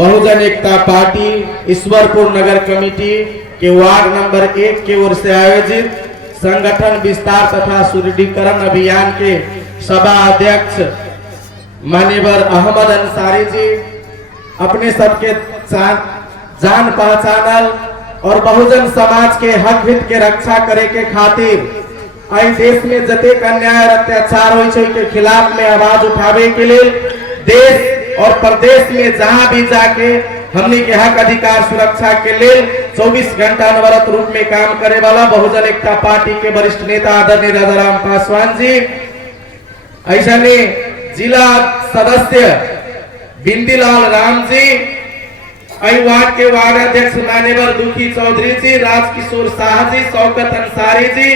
बहुजन एकता party Ishwarpur नगर committee के ward number 1 की ओर से आयोजित संगठन विस्तार तथा सुदृढ़ीकरण अभियान के सभा अध्यक्ष मान्यवर अहमद अंसारी जी अपने सबके जान पहचानल और बहुजन समाज के हक हित के रक्षा करे के खातिर आई देश में जतेक अन्याय और अत्याचार होय छै के खिलाफ में आवाज उठावे के लिए देश और प्रदेश में जहां भी जाके हमने के हक अधिकार सुरक्षा के लिए 24 घंटा अनवरत रूप में काम करे वाला बहुजन एकता पार्टी के वरिष्ठ नेता आदरणीय राजाराम पासवान जी, ऐसा जिला सदस्य बिंदीलाल राम जी, वार्ड के वार्ड अध्यक्ष मान्यवर दुखी चौधरी जी, राजकिशोर शाह जी, शौकत अंसारी जी,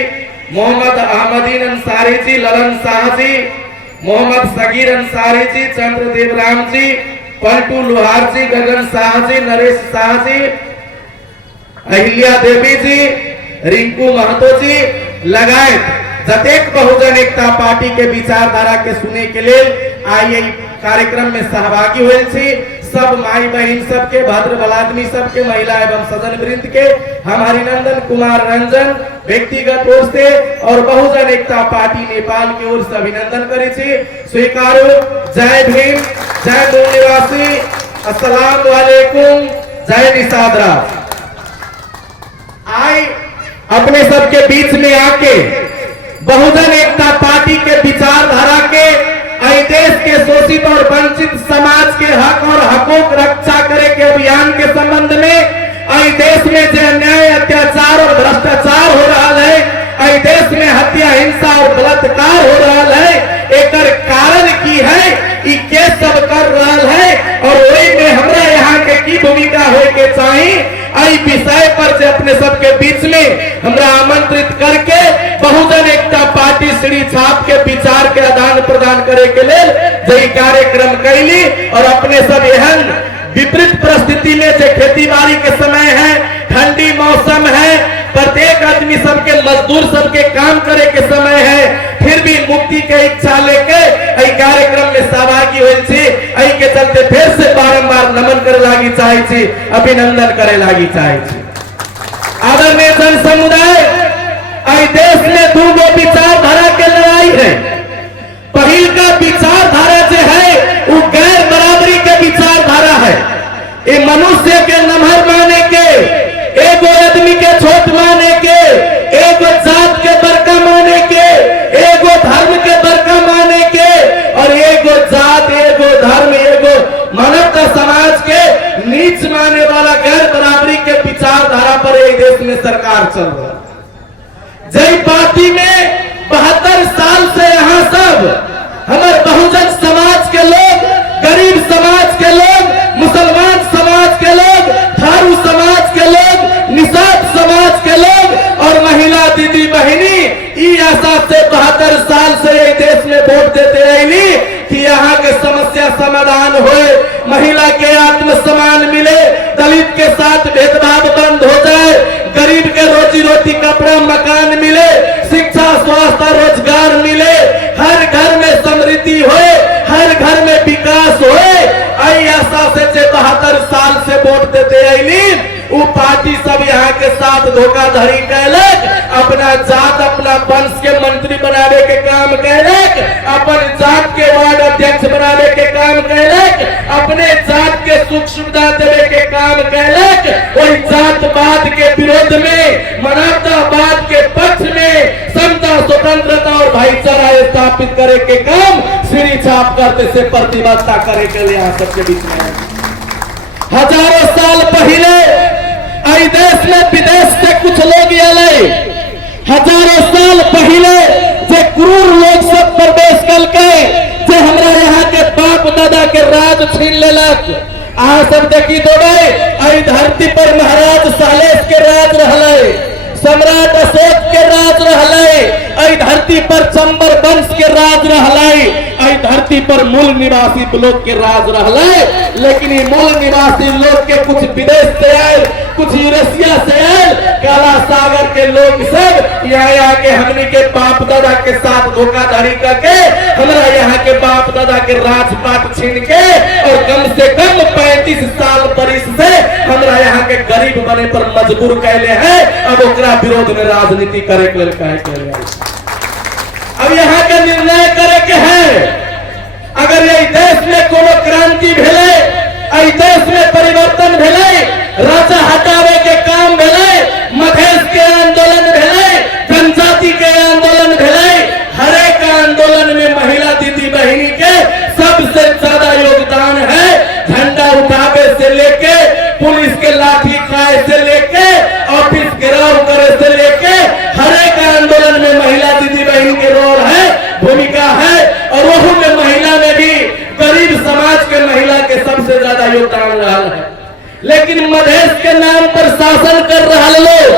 मोहम्मद अहमदीन अंसारी जी, ललन शाह जी, मोहम्मद सगीर अंसारी जी, चंद्रदेव राम जी, पलटू लोहार जी, गगन शाह जी, नरेश शाह जी, अहिल्या देवी जी, रिंकू महतो जी लगायत जतेक बहुजन एकता पार्टी के विचारधारा के सुने के लिए आई कार्यक्रम में सहभागी हुए छी। सब माई बहन सबके, भद्र बलादमी सबके, महिला एवं सजन वृंद के हमारी नंदन कुमार रंजन व्यक्तिगत ओर से और बहुजन एकता पार्टी नेपाल की ओर से अभिनंदन करे छी। स्वीकारो। जय भीम, जय मूल निवासी, अस्सलाम वालेकुम, जय निषाद। आई अपने सबके बीच में आके बहुजन एकता पार्टी के विचारधारा के देश के शोषित और वंचित समाज के हक और हकूक रक्षा करे के अभियान के संबंध में देश में जो अन्याय अत्याचार और भ्रष्टाचार हो रहा है, देश में हत्या हिंसा और बलात्कार हो रहा है, एक कारण की है के सब कर रहा है और वही में हमरा यहाँ के की भूमिका होए के चाहिए आई विषय पर से अपने सबके बीच में हमरा आमंत्रित करके बहुजन एकता पार्टी श्री छाप के विचार के आदान प्रदान करे के लिए जय कार्यक्रम कैली और अपने सब एहन विपरीत परिस्थिति में से खेती बाड़ी के समय है, ठंडी मौसम है, प्रत्येक आदमी सबके मजदूर सबके काम करे के समय है, फिर भी मुक्ति के इच्छा लेके कार्यक्रम में सहभागी हुए के चलते फिर से बारंबार नमन करे लागी चाहे छी, अभिनंदन करे लागी चाहे छी। आदरणीय जन समुदाय, देश में दूगो विचारधारा के लड़ाई है। पहिल का विचारधारा जो है वो गैर बराबरी के विचारधारा है। ये मनुष्य के नमहर माने के, एगो आदमी के छोट माने के, एगो जात के बड़का माने के, एगो धर्म के बड़का माने के और एगो जात, एगो धर्म, एगो मानवता समाज के नीच माने वाला गैर बराबरी के विचारधारा पर एक देश में सरकार चल रहा है। जय पार्टी में 72 साल से यहाँ सब हमारे बहुजन समाज के लोग, गरीब समाज के लोग, मुसलमान समाज के लोग, थारू समाज के लोग, निषाद समाज के लोग और महिला दीदी बहिनी आशा से 72 साल से ये देश में वोट देते रही कि यहाँ के समस्या समाधान होए, महिला के आत्मसम्मान मिले, दलित के साथ भेदभाव बंद हो जाए, गरीब के रोजी रोटी कपड़ा मकान मिले, शिक्षा स्वास्थ्य रोजगार मिले, हर घर में समृद्धि होए, हर घर में विकास होए। आई आशा से 72 साल से वोट देते आईली वो पार्टी सब यहाँ के साथ धोखाधड़ी कैलक, अपना जात अपना वंश के मंत्री बनावे के काम कैलक, अपन जात के वार्ड अध्यक्ष बनावे के काम कैलक, अपने जात के सुख सुविधा देवे के काम कैलक। वही जातवाद के विरोध में, मानवतावाद के पक्ष में समता, स्वतंत्रता और भाईचारा स्थापित करे के काम श्री छाप करते से प्रतिबद्धता करे के लिए सबके बीच में हजारों साल पहले आई देश में विदेश से कुछ लोग आए, हजारों साल पहले जे क्रूर लोग सब प्रवेश कल के जे हमरा यहाँ के बाप दादा के राज छीन लेलक। अहाँ सब देखी दोगे आई धरती पर महाराज सालेश के राज रहले, सम्राट अशोक के राज रहले, आई धरती पर चंबर वंश के राज रहले, आई धरती पर मूल निवासी लोग के राज रहले। लेकिन ये मूल निवासी लोग के कुछ विदेश से आए, कुछ यूरेशिया से आए काला सागर के लोग सब यहाँ आके हमने के बाप दादा के साथ धोखाधड़ी करके हमारा यहाँ के बाप दादा के राजपाट छीन के और कम से कम 35 साल बरिस से हमारा यहाँ के गरीब बने पर मजबूर कैले हैं। अब ओकरा विरोध में राजनीति करे के लिए अब यहाँ का निर्णय करे के है। अगर ये देश में कोनो क्रांति भेले, आई देश में परिवर्तन भेले, राजा हटावे के काम भेले, मधेश के आंदोलन भेले, जनजाति के आंदोलन भेले, हरेक आंदोलन में महिला दीदी बहनी के सबसे ज्यादा योगदान है। झंडा उठावे से लेके, पुलिस के लाठी खाए से लेके, ऑफिस घेराव करे से लेके, हरेक आंदोलन में महिला दीदी बहनी के रोल है, भूमिका है। और वह में महिला में भी गरीब समाज के महिला के सबसे ज्यादा योगदान रहा है। लेकिन मधेश के नाम पर शासन कर रहा लोग,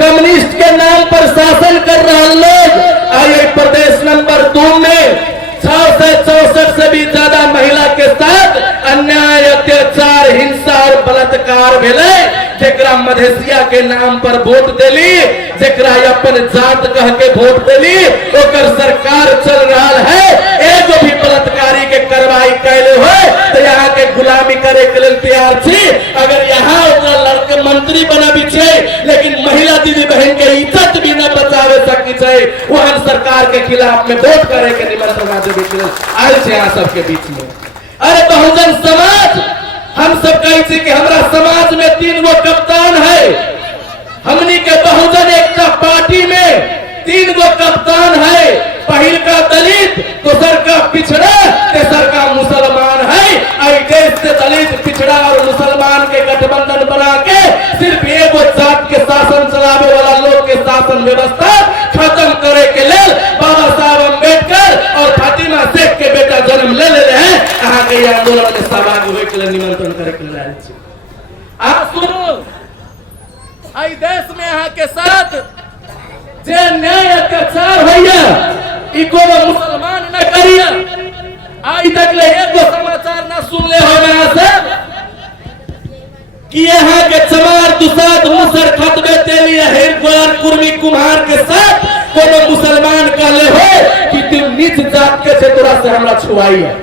कम्युनिस्ट के नाम पर शासन कर रहा लोग, आइए प्रदेश नंबर 2 में 664 से भी ज्यादा महिला के साथ अन्याय, अत्याचार, हिंसा और बलात्कार भेले। जेकरा मधेसिया के नाम पर वोट देली, जेकरा अपन जात कह के वोट देली, ओकर सरकार चल रहा है। एगो भी बलात्कारी के कार्रवाई कैले हो तो यहाँ के गुलामी करे के लिए तैयार थी। अगर यहाँ ओकरा लड़के मंत्री बना भी छे, लेकिन महिला दीदी बहन के इज्जत भी न बचावे सकी छे, वहाँ सरकार के खिलाफ में वोट करे के निमंत्रण देवे आयल छे यहाँ सबके बीच में। अरे बहुजन समाज, हम सब कहे छे कि हमारा समाज में 3 गो कप्तान है। हमनी के बहुजन एकता पार्टी में 3 गो कप्तान है। पहिल का दलित, दूसर का पिछड़ा, तेसर का मुसलमान है। आई देश से दलित, पिछड़ा और मुसलमान के गठबंधन बना के सिर्फ एगो जात के शासन चलावे वाला लोग के शासन व्यवस्था खत्म करे के लिए बाबा साहब अम्बेडकर और फातिमा शेख के बेटा जन्म ले रहे हैं। यहाँ के आंदोलन में सहभागी हुए के लिए निमंत्रण करे के लिए आप सुनो। आई देश में यहाँ के साथ जे न्याय अत्याचार भैया इको मुसलमान न करिया। आज तक ले एगो समाचार न सुन ले हो यहाँ से कि यहाँ के चमार दुसाद मुसर खतबे तेलिया हेरगोर कुर्मी कुम्हार के साथ कोनो मुसलमान कहले हो कि तुम नीच जात के छे, तोरा से हमरा छुआई है।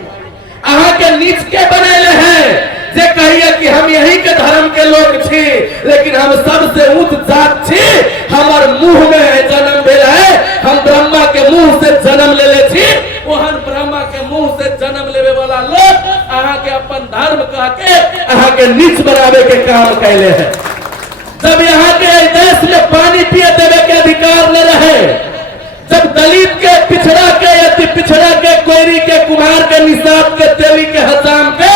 अहाँ के नीच के बनेले हैं जे कहिए कि हम यही के धर्म के लोग छी, लेकिन हम सबसे उच्च जात छी। हमार मुंह में जन्म भेल है, हम ब्रह्मा के मुंह से जन्म ले ले छी। ओहन ब्रह्मा के मुंह से जन्म लेवे वाला लोग अहाँ के अपन धर्म कह के अहाँ के नीच बनावे के काम कैले हैं। जब यहाँ के देश में पानी पिए देवे के अधिकार न रहे, जब दलित के, पिछड़ा के, अति पिछड़ा के, कोयरी के, कुम्हार के, निषाद के, तेली के, हजाम के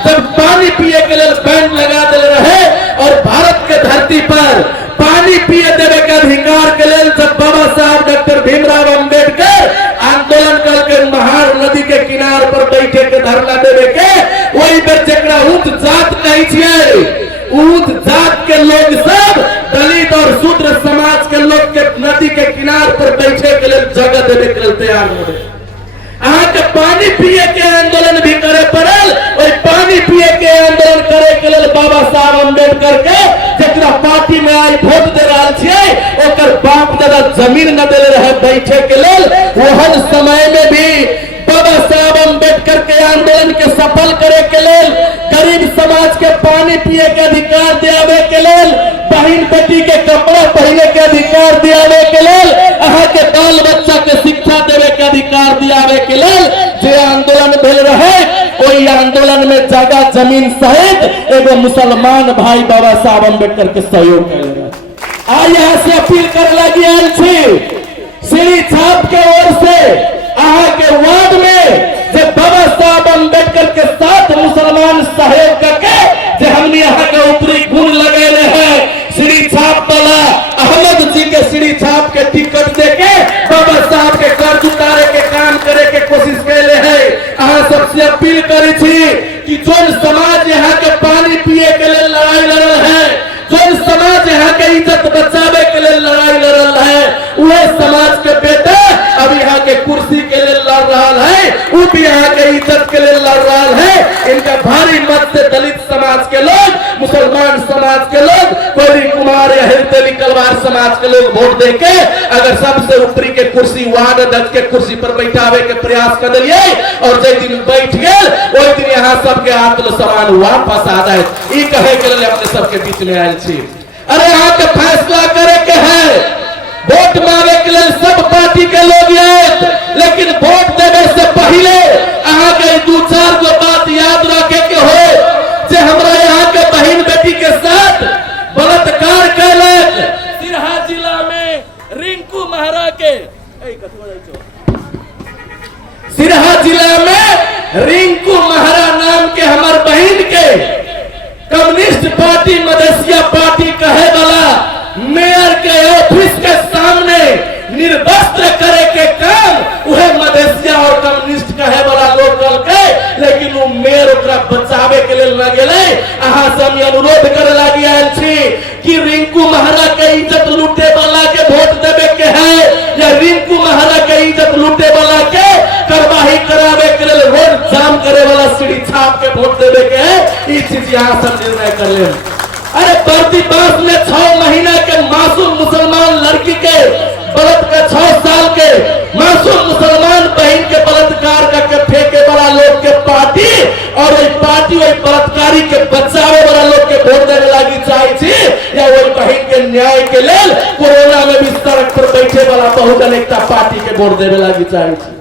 जब पानी पिए के लिए बैन लगा दे रहे और भारत के धरती पर पानी पिए देवे के अधिकार के लिए जब बाबा साहब डॉक्टर भीमराव अम्बेडकर आंदोलन करके महार नदी के किनार पर बैठे के धरना देवे के, वही पर जेकरा उच्च जात कही छिए, उच्च जात के लोग सब दलित और शूद्र समाज के लोग के नदी के किनार पर बैठे के लिए जगह देवे के लिए तैयार हो गए। अहाँ के पानी पिए के आंदोलन भी करे पड़ल और पानी पिए के आंदोलन करे के लिए बाबा साहब अम्बेडकर के जेकरा पार्टी में आई वोट दे रहा छे, ओकर बाप दादा जमीन न दे रहे बैठे के लिए। वहन समय में भी बाबा साहब अम्बेडकर के आंदोलन के सफल करे के लिए, गरीब समाज के पानी पिए के अधिकार दियावे के लिए, बहन बेटी के कपड़ा पहने के अधिकार दियावे के लिए, अहाँ के बाल बच्चा के शिक्षा देवे के अधिकार दियावे के लिए जे आंदोलन भेल रहे, वही आंदोलन में जगह जमीन सहित एगो मुसलमान भाई बाबा साहब अम्बेडकर के सहयोग कैले रहे। आज यहाँ से अपील करे लगी आयल छी श्री छाप के ओर से अहाँ के वार्ड में जे बाबा साहब अम्बेडकर के साथ मुसलमान सहयोग करके जे हमने यहाँ के ऊपरी गुण लगेले हैं, श्री छाप वाला अहमद जी के श्री छाप के टिकट देके बाबा साहब के कर्ज उतारे के काम करे के कोशिश कैले हैं। अहाँ सबसे अपील करे छी कि जोन समाज यहाँ के पानी पिए के लिए लड़ाई लड़ है, जोन समाज यहाँ के इज्जत बचावे के लिए लड़ाई लड़ है, वह समाज के बेटा अब यहाँ के कुर्सी के लिए लड़ रहा है। वो भी यहाँ के इज्जत के लिए लड़ रहा है। इनका भारी मत से दलित समाज के लोग, मुसलमान समाज के लोग, कोई कुमार या हिरतेली कलवार समाज के लोग वोट देके अगर सबसे ऊपरी के कुर्सी वार्ड अध्यक्ष के कुर्सी पर बैठावे के प्रयास कर दिए और जे दिन बैठ गए वही दिन यहाँ सबके आत्मसम्मान वापस आ जाए। ई कहे के लिए अपने सबके बीच में आयल छी। अरे यहाँ के फैसला करे के है, वोट मांगे के लिए सब पार्टी के लोग आए, लेकिन वोट देने से पहले यहाँ के दो चार गो बात याद रखे के हो जे हमरा यहाँ के बहन बेटी के साथ बलात्कार कैलक। सिरहा जिला में रिंकू महरा के सिरहा जिला में रिंकू महरा नाम के हमार बहन के कम्युनिस्ट पार्टी मधेसिया पार्टी कहे वाला मेयर के ऑफिस के सामने निर्वस्त्र करे के काम वह मधेसिया और कम्युनिस्ट कहे वाला लोग कल के, लेकिन वो मेयर ओकरा बचावे के लिए लगे अहाँ से हम अनुरोध करे लगी आयल छी कि रिंकू महरा के इज्जत लूटे वाला के वोट देवे के है या रिंकू महरा के इज्जत लूटे वाला के कार्रवाई करावे के लिए रोड जाम करे वाला सीढ़ी छाप के वोट देवे के है। ये चीज यहाँ से निर्णय कर ले। अरे प्रतिपक्ष ने 6 महीना के मासूम मुसलमान लड़की के बलात्कार 6 साल के मासूम मुसलमान बहन के बलात्कार करके फेंके वाला लोग के पार्टी और वही पार्टी वही बलात्कारी के बचावे वाला लोग के वोट देने लगी चाहिए थी या वही बहन के न्याय के लिए कोरोना में भी सड़क पर बैठे वाला बहुजन एकता पार्टी के वोट देने लगी चाहिए थी।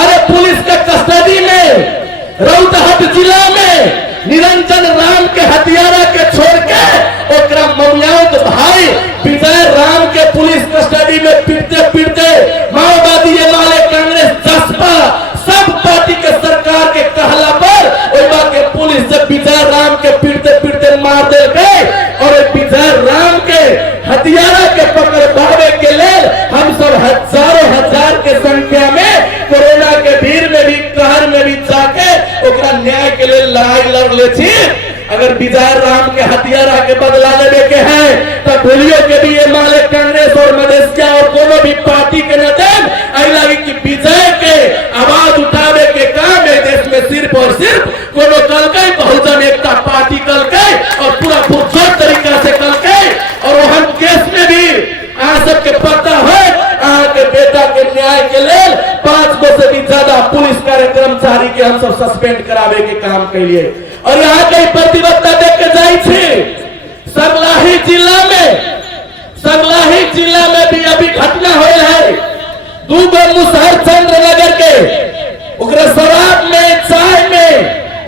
अरे पुलिस के कस्टडी में रौतहट जिला में निरंजन राम के हथियारा के छोड़ के ओकरा ममियात भाई विजय राम के पुलिस कस्टडी में पीटते पीटते माओवादी एमाले कांग्रेस जसपा सब पार्टी के सरकार के कहला पर ओइबा के पुलिस जब विजय राम के पीटते पीटते मार दे गए और विजय राम के हथियारा के पकड़वावे के लिए हम सब हजारों हजार के संख्या में कोरोना के भीड़ में भी कहर में भी जाके ओकरा न्याय के लिए लड़ाई लड़ ले छी। अगर विजय राम के हथियारा के बदला लेने के हैं तो भूलियो के भी ये माले कांग्रेस और मधेसिया और कोनो भी पार्टी के नेता आई लगी कि विजय के आवाज उठावे के काम है देश में सिर्फ और सिर्फ कोनो कल के बहुजन एकता पार्टी कल के और पूरा पुरजोर तरीका से कल के और वहां केस में भी आप सबके पता है के बेटा के न्याय के लिए 5 गो से भी ज्यादा पुलिस कर्मचारी के हम सब सस्पेंड करावे के काम के लिए और यहाँ के प्रतिबद्धता देख के जाए छे। सरलाही जिला में भी अभी घटना हो है। 2 गो मुसहर चंद्र नगर के उग्र शराब में चाय में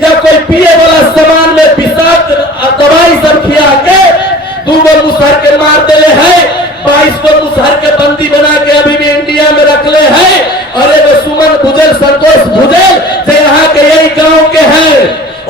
या कोई पिए वाला सामान में विषाक्त दवाई सब खिया के 2 गो मुसहर के मार देले है। 22 को मुसहर के बंदी बना के अभी भी इंडिया में रख ले है। और एगो सुमन भुजल संतोष भुजल जो यहाँ के यही गांव के हैं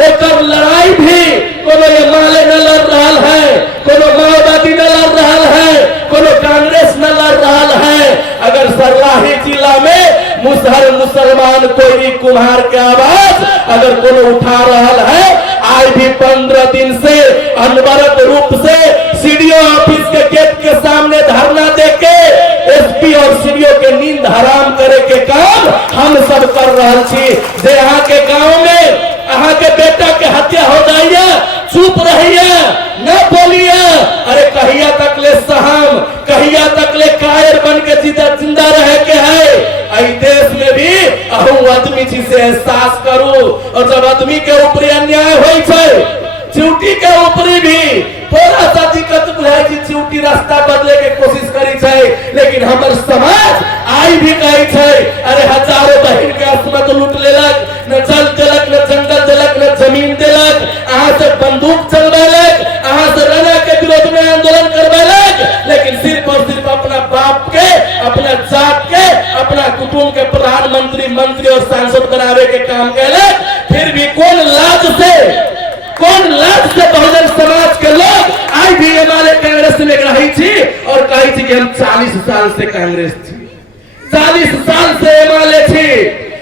ओकर लड़ाई भी कोनो ये माले न लड़ रहा है, कोनो माओवादी न लड़ रहा है, कोनो कांग्रेस न लड़ रहा है। अगर सरलाही जिला में मुसहर मुसलमान कोई कुम्हार के आवाज अगर कोनो उठा रहा है आज भी 15 दिन से अनवरत रूप से सीडीओ ऑफिस के गेट के सामने धरना देके एसपी और सीडीओ के नींद हराम करे के काम हम सब कर रहे छी। जे यहाँ के गांव में अहाँ के बेटा के हत्या हो जाइए चुप रहिए न बोलिए। अरे कहिया तक ले सहम, कहिया तक ले कायर बन के जिंदा रहे के है। देश में भी अहू आदमी जी से एहसास करू और जब आदमी के ऊपर अन्याय हो चिउटी के ऊपरी भी थोड़ा सा दिक्कत बुझाई थी। चिउटी रास्ता बदले के कोशिश करी छे लेकिन हमर समाज आई भी कही छे अरे हजारों बहन के अस्मत लूट लेलक, न जल देलक, न जंगल देलक, न जमीन देलक, अहाँ से बंदूक चलवेलक, अहाँ से रना के विरोध में आंदोलन करवेलक, लेकिन सिर्फ और सिर्फ अपना बाप के, अपना जात के, अपना कुटुंब के प्रधानमंत्री, मंत्री और सांसद बनावे के काम कैलक। फिर भी कौन लाज से बहुजन समाज के लोग आज भी हमारे कांग्रेस में रही थी और कही थी कि हम 40 साल से कांग्रेस थी, 40 साल से एमएलए थी,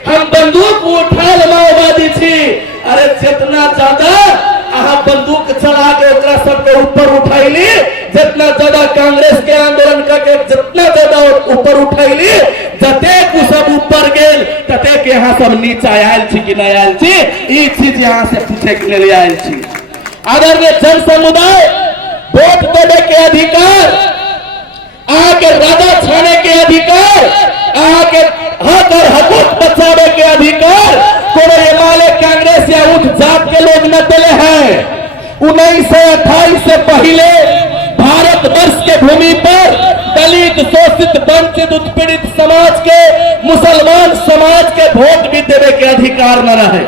हम बंदूक उठाल माओवादी थी। अरे जितना ज्यादा अहाँ बंदूक चला के ओकरा सबके ऊपर उठैली, जितना ज्यादा कांग्रेस के आंदोलन करके जितना ज्यादा ऊपर उठैली, जतेक सब ऊपर गेल ततेक कि यहाँ सब नीचा आयल छी कि नहीं आयल छी, ई चीज यहाँ से पूछे के लिए आयल छी। आदरणीय जन समुदाय, वोट देने के अधिकार, आके राजा छाने के अधिकार, आके हक और हकूक बचावे के अधिकार कोनो हिमालय कांग्रेस या उच्च जात के लोग न दिले हैं। 1928 से पहले भारत वर्ष के भूमि पर दलित, शोषित, वंचित, उत्पीड़ित समाज के, मुसलमान समाज के वोट भी देने के अधिकार न रहे।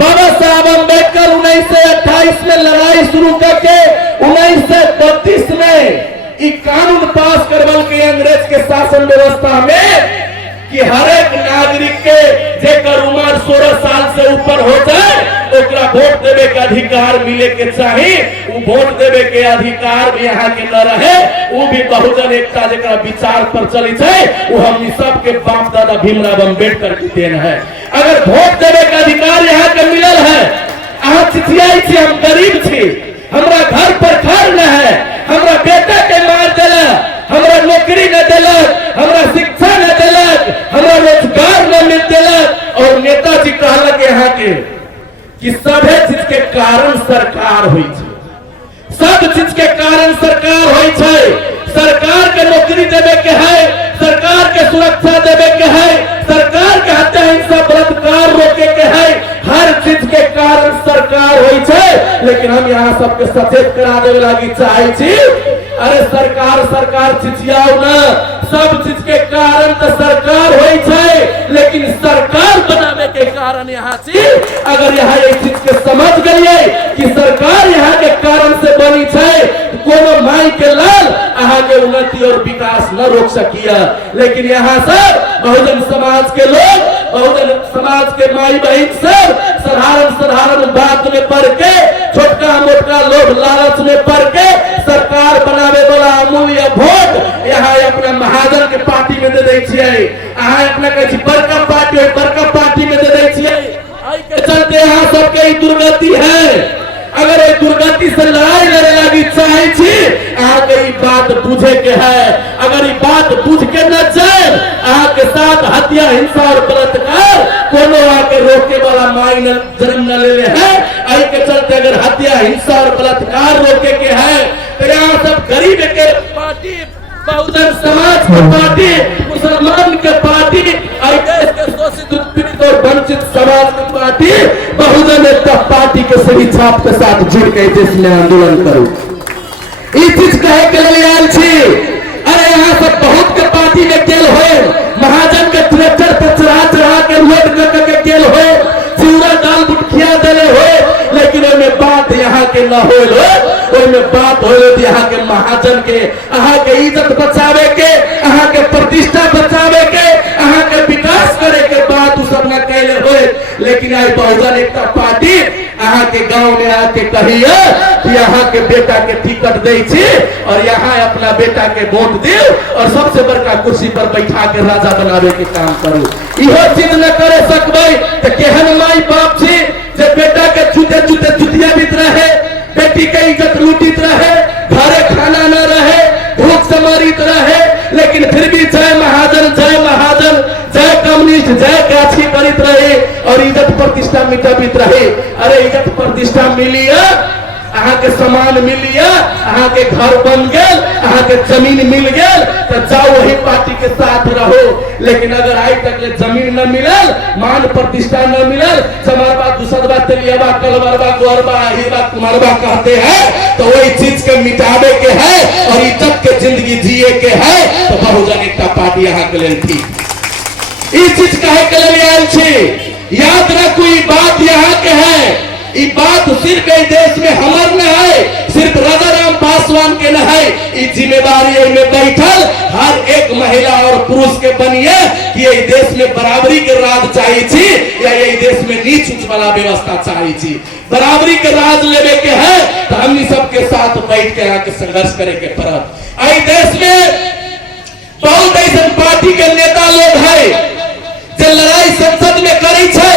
बाबा साहब अम्बेडकर 1928 में लड़ाई शुरू करके 1932 में एक कानून पास करवल के अंग्रेज के शासन व्यवस्था में कि हर एक नागरिक के जेकर उम्र 16 साल से ऊपर हो जाए ओकरा वोट देवे के अधिकार मिले के चाहिए। वो वोट देवे के अधिकार भी यहाँ के न रहे, वो भी बहुजन एकता जरा विचार पर चली जाए, वो हम सब के बाप दादा भीमराव अम्बेडकर की देन है। अगर वोट देवे के अधिकार यहाँ के मिलल है, अहाँ चिठियाई छी, हम गरीब छी, हमरा घर पर घर न है, हमरा बेटा के मार दिलक, हमरा नौकरी न दिलक, हमरा शिक्षा न दिलक, हमरा रोजगार न मिल दिलक, और नेताजी कहलक यहाँ के कि सभे चीज के कारण सरकार हुई है, सब चीज के कारण सरकार हुई है। सरकार के नौकरी देवे के है, सरकार के सुरक्षा देवे के है, सरकार के हत्या हिंसा बलात्कार रोके के है, हर चीज के कारण सरकार हुई है। लेकिन हम यहाँ सबके सचेत करा देवे लगी चाहे छी, अरे सरकार चिचियाओ न, सब चीज के कारण तो सरकार हुई है, लेकिन सरकार बनावे के कारण यहाँ छी। अगर यहाँ ये चीज के समझ गए कि सरकार यहाँ के कारण से बनी है, तो कोनो माई के लाल अहाँ के उन्नति और विकास न रोक सकिया। लेकिन यहाँ सब बहुजन समाज के लोग, बहुजन समाज के माई बहन सब साधारण बात में पढ़ के, छोटका मोटका लोभ लालच में पढ़ के सरकार बनावे वाला अमूल्य वोट यहाँ अपना महाजन के पार्टी में दे दै छियै। अहाँ अपना कहै छी बड़का पार्टी में दे दै छियै। एहि के चलते यहाँ सबके दुर्गति है। अगर ये दुर्गति से लड़ाई लड़े लगी चाहे छी, आगे ये बात बुझे के है। अगर ये बात बुझ के न जाए, आपके साथ हत्या, हिंसा और बलात्कार कोनो आके रोके वाला माई न जन्म न ले है। आई के चलते अगर हत्या, हिंसा और बलात्कार रोके के है, तो यहाँ सब गरीब के पार्टी, बहुजन समाज के पार्टी, मुसलमान के पार्टी, देश के शोषित, उत्पीड़ित और वंचित समाज की पार्टी, बहुजन एकता पार्टी के सही छाप के साथ जुड़ के देश में आंदोलन करूं। इस चीज कहे के लिए आयल छी। अरे यहाँ सब बहुत के पार्टी में गेल हुए, महाजन के ट्रैक्टर पर चढ़ा के लोड करके गेल हुए, चिवड़ा दाल बुटखिया देले हुए, लेकिन उनमें बात यहाँ के न होल हो। उनमें बात होल यहाँ के महाजन के, अहाँ के इज्जत बचावे के, अहाँ के प्रतिष्ठा बचावे के, अहाँ के विकास करे के बात उ सब न कैले हुए। लेकिन आई बहुजन एकता पार्टी अहाँ के गांव में आके कहिए कि यहाँ के बेटा के टिकट दे छी और यहाँ अपना बेटा के वोट दियो और सबसे बड़का कुर्सी पर बैठा के राजा बनावे के काम करू। इहो चीज न करे सकबै तो केहन माई बाप छी जे बेटा के छूते चुतिया बीत रहे, बेटी के इज्जत लूटित रहे, घरे खाना न रहे, भूख से मरित रहे, लेकिन फिर भी जय महाजन, जय कम्युनिस्ट, जय गाछी करित रहे और इज्जत प्रतिष्ठा मिटाबित रहे। अरे इज्जत प्रतिष्ठा मिलिया, अहाँ के सामान मिलिया, अहाँ के घर बन गए, अहाँ के जमीन मिल गए, तो जाओ वही पार्टी के साथ रहो। लेकिन अगर आज तक ले जमीन न मिलल, मान प्रतिष्ठा न मिलल, समरबा, दुसरबा, तेलियाबा, कलवरबा, गोरबा, हीरा, कुमारबा कहते हैं, तो वही चीज के मिटावे के है और इज्जत के जिंदगी जिए के है, तो बहुजन एकता पार्टी यहाँ के लिए थी। इस चीज कहे के लिए आयल छी। याद रखो ये बात यहाँ के है, ये बात सिर्फ इस देश में हमार न है, सिर्फ राजाराम पासवान के न है, ये जिम्मेदारी में बैठल हर एक महिला और पुरुष के बनिए कि ये देश में बराबरी के राज चाहिए छी या ये देश में नीच उच्च वाला व्यवस्था चाहिए छी। बराबरी के राज लेवे के है तो हमनी सबके साथ बैठ के यहाँ के संघर्ष करे के पड़त। आई देश में बहुत ऐसा पार्टी के नेता लोग है जो लड़ाई संसद में करे छे,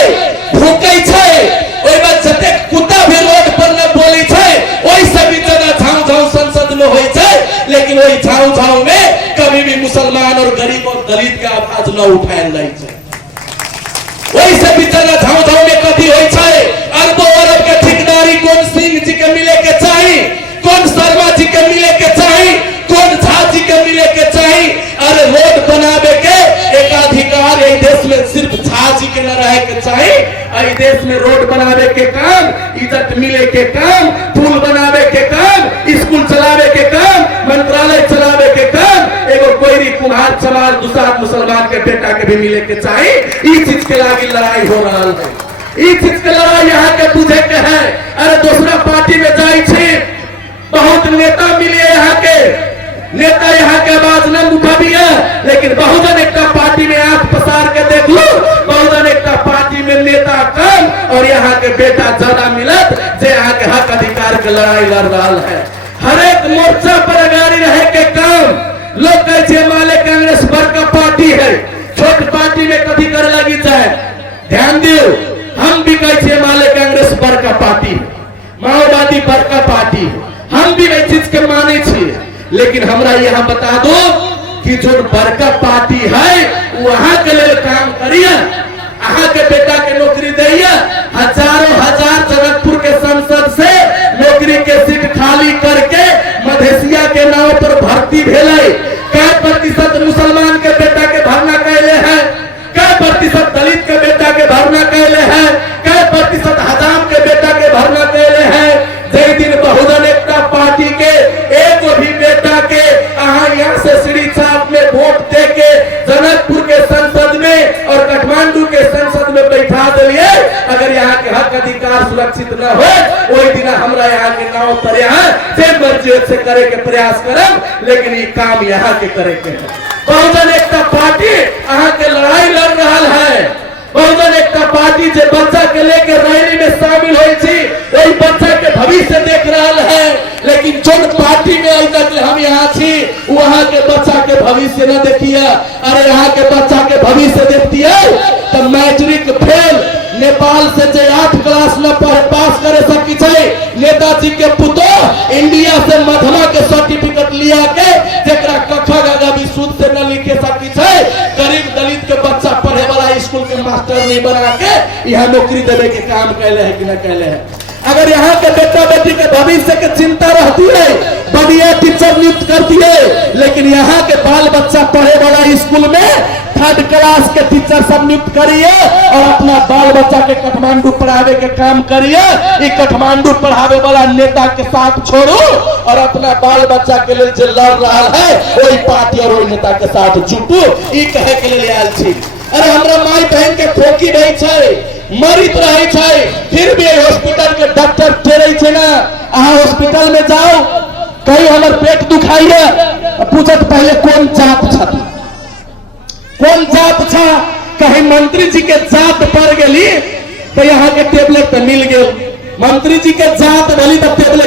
भूकै छे, ओई बात जते कुत्ता भी रोड पर न बोली छे, ओई सभी जगह झाऊ संसद में होई छे, लेकिन ओई झाऊ में कभी भी मुसलमान और गरीब और दलित का आवाज न उठाएल जाय छे। में रोड बनावे के काम, इज्जत मिले के काम, पुल बनावे के काम, स्कूल चलावे के काम, मंत्रालय चलावे के काम एगो कोई कुम्हार समाज दूसरा मुसलमान के बेटा के भी मिले के चाहिए। इस चीज के लागी लड़ाई हो रहा है, इस चीज के लड़ाई यहाँ के बुझे के है। अरे दूसरा पार्टी में जाए छे, बहुत नेता मिले, यहाँ के नेता यहाँ के आवाज न उठाबी है, लेकिन बहुजन एकता पार्टी में आंख पसार के देख लो, बहुजन एकता पार्टी में नेता कम और यहाँ के बेटा ज्यादा मिलत, जे यहाँ के हक अधिकार के लड़ाई लड़ रहा है। हर एक मोर्चा पर अगाड़ी रहे के काम। लोग कहे माले कांग्रेस बड़का पार्टी है, छोट पार्टी में कभी करे लगी जाए। ध्यान दियो, हम भी कहे माले कांग्रेस बड़का पार्टी है, माओवादी बड़का पार्टी है, हम भी इस चीज के माने छे। लेकिन हमरा यहाँ बता दो कि जो बड़का पार्टी है वहां के लिए काम करिए, अहाँ के बेटा के नौकरी दिए। हजारों हजार जनकपुर के संसद से नौकरी के सीट खाली करके मधेसिया के नाव पर भर्ती भेले। क्या प्रतिशत मुसलमान के बेटा के भरना कैले है, क्या प्रतिशत दलित के बेटा के भरना कैले है, क्या प्रतिशत हजाम के बेटा के भरना कैले है। जय दिन बहुजन एकता पार्टी के एक भी बेटा के यहाँ से श्री साहब में वोट दे के जनकपुर के संसद में और काठमांडू के संसद में बैठा दिए। अगर यहाँ के हक अधिकार सुरक्षित न हो, वही दिन हमरा यहाँ के नाव पर यहाँ से मर्जी से करे के प्रयास करम, लेकिन ये काम यहाँ के करे के है। बहुजन एकता पार्टी यहाँ के लड़ाई लड़ रहा है। बहुजन एकता पार्टी जो बच्चा के लेकर रैली में शामिल हुई थी, वही बच्चा के भविष्य देख रहा है। लेकिन जो पार्टी में अभी तक हम यहाँ थी, वहाँ के बच्चा के भविष्य न देखिए। अरे यहाँ के बच्चा के भविष्य देखती है तो मैट्रिक फेल नेपाल से जो 8 क्लास न पास करे सकी छे, नेताजी के पुतो इंडिया से मध्यमा के सर्टिफिकेट लिया के जेकरा कखा गगा भी शुद्ध से न लिखे सकी छे, गरीब दलित के बच्चा पढ़े वाला स्कूल के मास्टर नहीं बना के यहाँ नौकरी देने के काम कैले है कि न कैले है। अगर यहाँ के बेटा बेटी के भविष्य की चिंता रहती है, बढ़िया टीचर नियुक्त करती है, लेकिन यहाँ के बाल बच्चा पढ़े वाला स्कूल में 3rd क्लास के टीचर सब नियुक्त करिए और अपना बाल बच्चा के काठमांडू पढ़ावे के काम करिए। ये काठमांडू पढ़ावे वाला नेता के साथ छोड़ो और अपना बाल बच्चा के लिए जो लड़ रहा है वही पार्टी और वही नेता के साथ जुटू। ये कहे के लिए आयल छी। अरे हमरा माई बहन के खोकी नहीं छे, मरित रहे छे, फिर भी हॉस्पिटल के डॉक्टर टेरे छे ना। अहाँ हॉस्पिटल में जाओ, कहीं हमर पेट दुखाइए, पूछत पहले कौन जात छथि, कौन जात छा। कहीं मंत्री जी के जात पड़ गेली तो यहाँ के टेबलेट पे मिल गए, मंत्री जी के जात भली तो टेबलेट